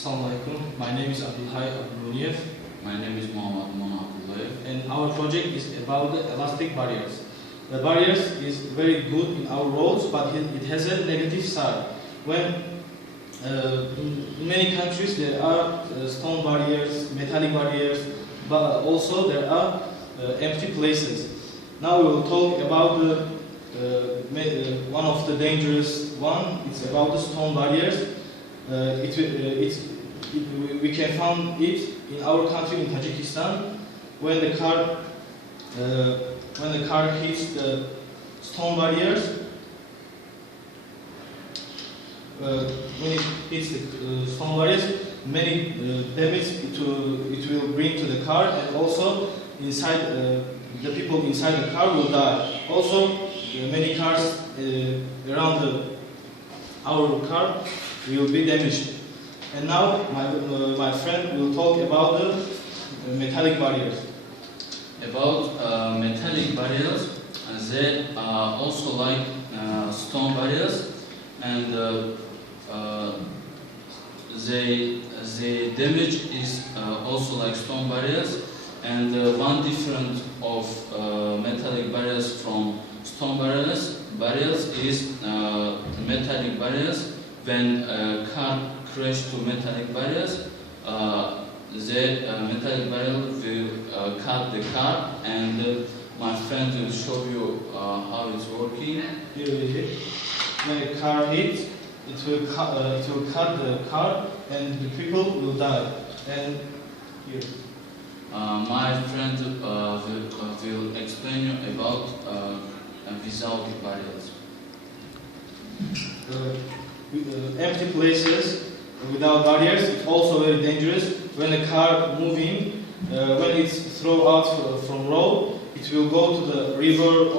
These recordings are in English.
Assalamualaikum. My name is Abdulhay Abdulmunir, My name is Muhammad Mona Abdullayev. and our project is about the elastic barriers. The barriers is very good in our roads, but it has a negative side. When in many countries there are stone barriers, metallic barriers, but also there are empty places. Now we will talk about one of the dangerous one. It's about the stone barriers. We can find it in our country, in Tajikistan, when the car hits the stone barriers. When it hits the stone barriers, many damage it will bring to the car, and also inside the people inside the car will die. Also, many cars around our car will be damaged. And now my friend will talk about the metallic barriers. About metallic barriers, they are also like stone barriers, and the damage is also like stone barriers. And one difference of metallic barriers from stone barriers is metallic barriers. When a car crashes to metallic barriers, the metallic barrier will cut the car, and my friend will show you how it's working. Here it is. When a car hits, it will cut the car, and the people will die. And here. My friend will explain you about without barriers. Empty places without barriers is also very dangerous. When a car moving, when it's thrown out from road, it will go to the river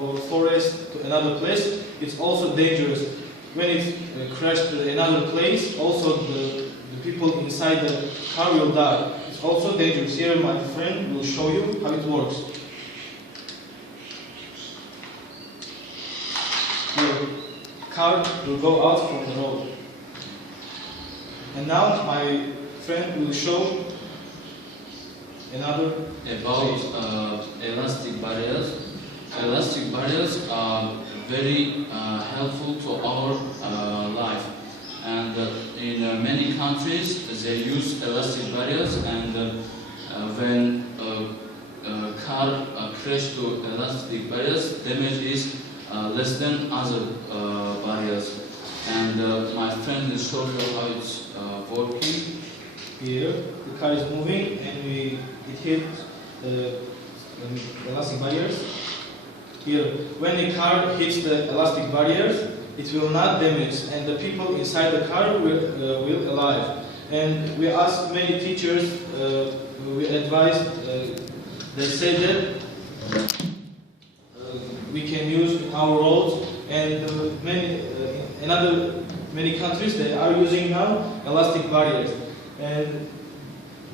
or forest to another place. It's also dangerous. When it crashes to another place, also the people inside the car will die. It's also dangerous. Here my friend will show you how it works. Car will go out from the road. And now my friend will show another About elastic barriers. Elastic barriers are very helpful to our life, and in many countries they use elastic barriers, and when a car crashes to elastic barriers, damage is less than other barriers. And my friend will show you how it's working. Here, the car is moving, and it hits the elastic barriers. Here, when the car hits the elastic barriers, it will not damage, and the people inside the car will alive. And we asked many teachers, we advised, they said that we can use our roads, and many countries they are using now elastic barriers, and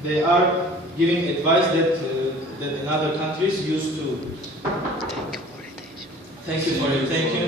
they are giving advice that in other countries used to. Thank you for your attention.